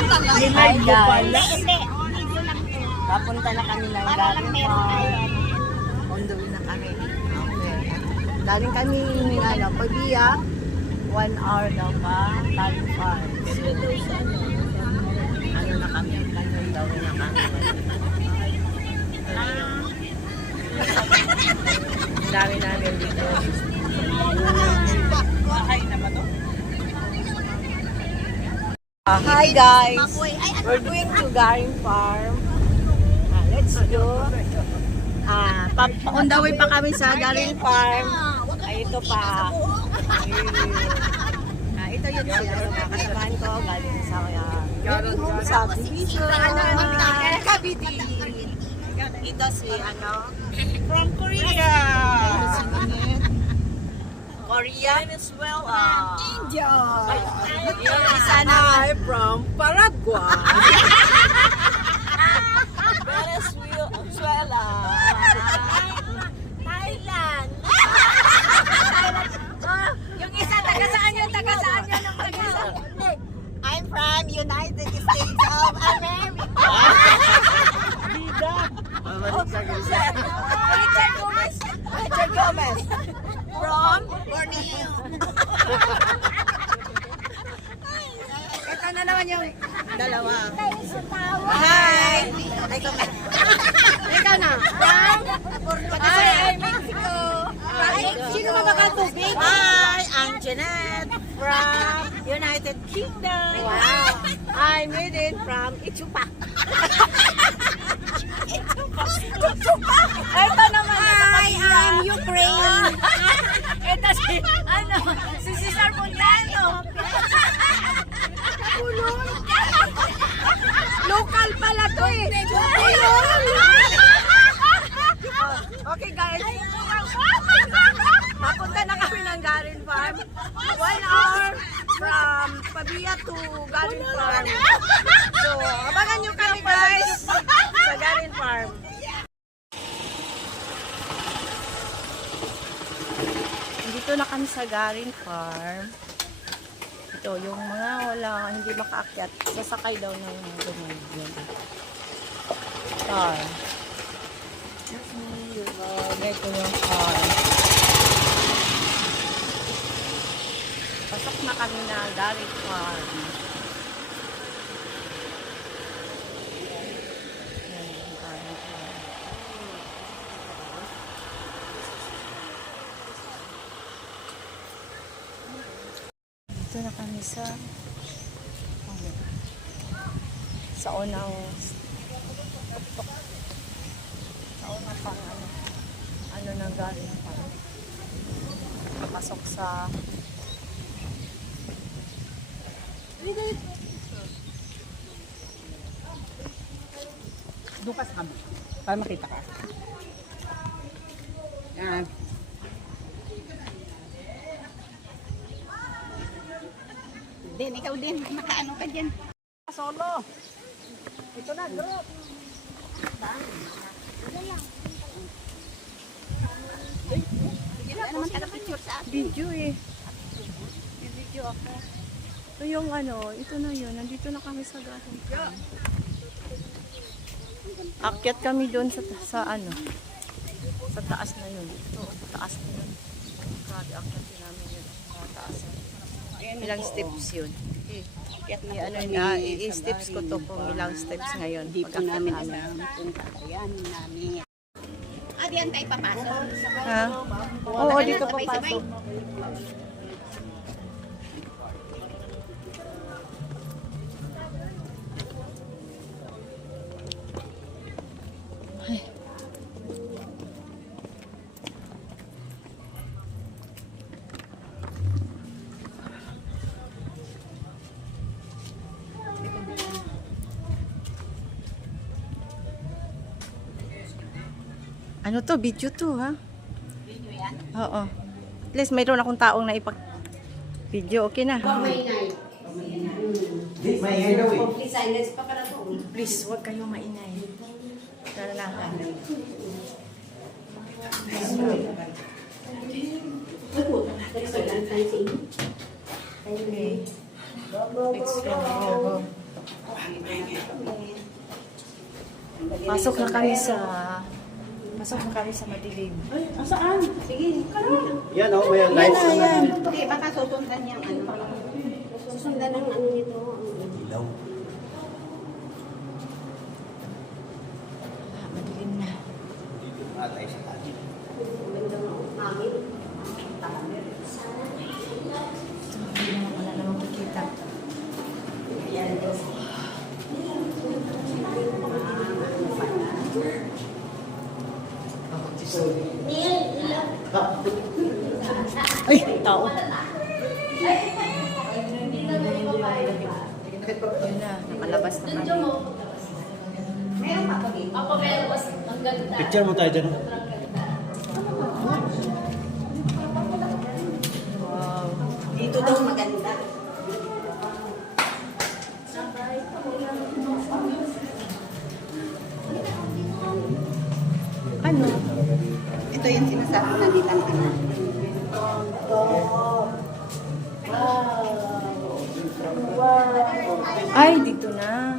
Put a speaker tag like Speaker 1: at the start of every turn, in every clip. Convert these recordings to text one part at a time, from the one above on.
Speaker 1: Hi guys.
Speaker 2: Hindi, video lang to.
Speaker 1: Papunta na kami ng
Speaker 2: Para lang meron.
Speaker 1: On the way na kami. Okay. Daling kami, ano, Pabia. One hour daw pa. Garden Farm. Ano na kami? Ano daw na kami? Ang dami namin dito. Ah, Hi guys!
Speaker 2: Ay, ano?
Speaker 1: We're going to Garing Farm. Ah, let's go. Ah, pa, on the way pa kami sa Garing Farm. Ay, ito pa. Ah, ito yun sila kasamahan ko. Galing sa uh, Garing Home Subdivision. Cavite. Ito si ano? From Korea. Korean as well. Ah.
Speaker 2: India.
Speaker 1: Isa na ay from Paraguay. Venezuela.
Speaker 2: Thailand. Ah, yung isa, taga saan yun? Taga saan yun? Ang taga saan? Hindi. I'm from United States of America. Richard Gomez.
Speaker 1: Richard Gomez. From
Speaker 2: Borneo.
Speaker 1: Ito na naman yung dalawa. Hi! Ay, comment. Ikaw na. From?
Speaker 2: Hi, Mexico.
Speaker 1: Ay, sino ba makatubig? Hi, I'm Jeanette from United Kingdom. Wow. I'm Eden from Itsupa. Itsupa. Ito naman.
Speaker 2: I'm Ukraine. Ito si, ano, si Cesar Montano.
Speaker 1: Local pala to eh. Okay guys. Papunta na kami ng Garin Farm. One hour from Pabia to Garin Farm. So, abangan nyo kami guys sa Garin Farm. Dito na kami sa Garin Farm. Ito, yung mga wala, hindi makaakyat, sasakay daw ng ganyan. Car. Ito yung car. Pasok na kami na Garin Farm. Yan, yung Garin Farm. Dito na kami sa ano, sa unang tuktok. Sa unang pang ano, ano na galing pa. Papasok sa
Speaker 3: Doon ka sa kama. Para makita ka. Yan.
Speaker 2: Din, ikaw din. Nakaano ka dyan.
Speaker 1: solo. Ito na, group.
Speaker 2: Wala naman taga-picture sa akin.
Speaker 1: Video eh. May video ako. Ito yung ano, ito na yun. Nandito na kami sa galing. Akyat kami doon sa, sa ano, sa taas na yun. Ito, taas na yun. Grabe, akyatin namin yun. Sa taas. Ilang steps yun. I, ano, na, i-steps ko to kung ilang steps ngayon.
Speaker 3: Hindi po namin alam kung kakayanin namin.
Speaker 2: Ah, diyan tayo papasok.
Speaker 1: Ha? Oo, dito pa Ano to? Video to, ha?
Speaker 2: Video yan?
Speaker 1: Oo. At least mayroon akong taong na ipag... Video, okay na. Pamainay. Maingay daw eh. Please, silence pa pala to. Please, huwag kayo mainay. Tara na. Okay. Pasok na kami sa Pasok na kami sa madilim.
Speaker 3: Ay, asaan? Sige.
Speaker 4: Yan oh, may lights na yan.
Speaker 2: Okay, baka susundan niyang ano. Susundan ng ano nito.
Speaker 4: Ilaw.
Speaker 1: Ah, madilim na.
Speaker 4: Atay sa kanin.
Speaker 1: Hindi naman wala namang makikita. Ay, tao. Yun na, nakalabas na kami.
Speaker 4: Picture mo tayo dyan.
Speaker 1: Wow.
Speaker 2: Dito daw maganda.
Speaker 1: Ano?
Speaker 2: Ito yung sinasabi na
Speaker 1: Ay, dito na.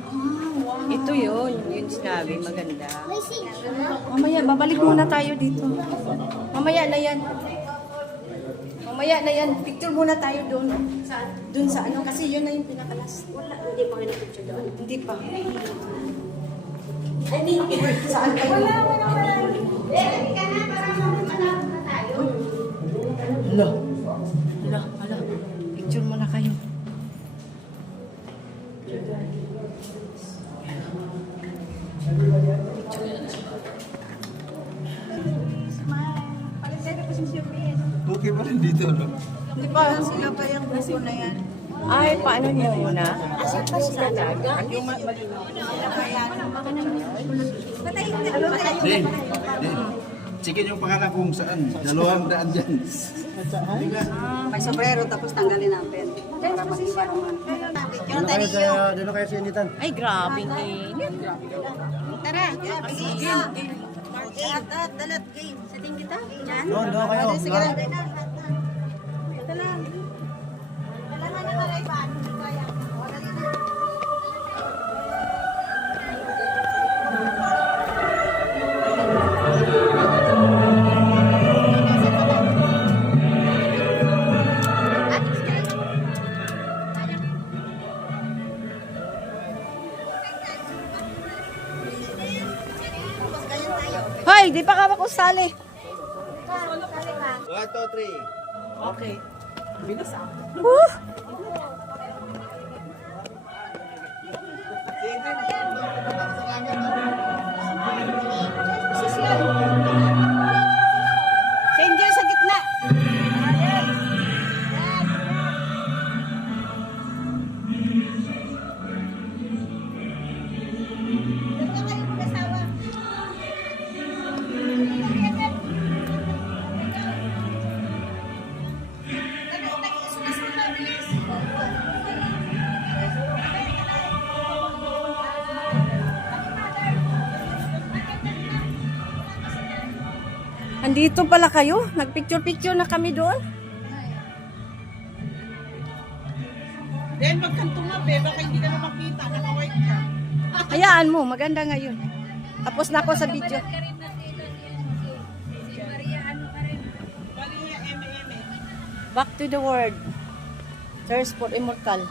Speaker 1: Ito yun, yun sinabi, maganda. Mamaya, babalik muna tayo dito. Mamaya na yan. Mamaya na yan. Picture muna tayo doon. Saan? Doon sa ano, kasi yun na yung pinakalas. Wala, hindi pa kayo picture doon. Hindi pa. Saan kayo? Wala, wala, wala. Hala. Hala,
Speaker 4: Okay pa rin dito, no?
Speaker 2: Di ba sila pa yung grupo na yan?
Speaker 1: Ay, paano niyo muna?
Speaker 4: Din, din. Sige yung pangalan kung saan. Dalawang daan dyan.
Speaker 2: May sombrero tapos tanggalin natin. Para mag-ibaruman.
Speaker 4: Doon kayo sa, doon kayo sa initan.
Speaker 1: Ay, grabe init.
Speaker 2: Tara, game. Game. Dalat game. Sa din kita? Diyan?
Speaker 4: Doon, doon kayo.
Speaker 2: Sige lang. Ito lang.
Speaker 1: Makusali.
Speaker 4: One, two, three.
Speaker 3: Okay. Bilis ah.
Speaker 1: Woo! Andito pala kayo. Nagpicture-picture na kami doon.
Speaker 3: Then, magkanto nga, be. Baka hindi na makita. Naka-white ka.
Speaker 1: Hayaan mo, maganda ngayon. Tapos na ako sa video. Back to the world. Search for immortal.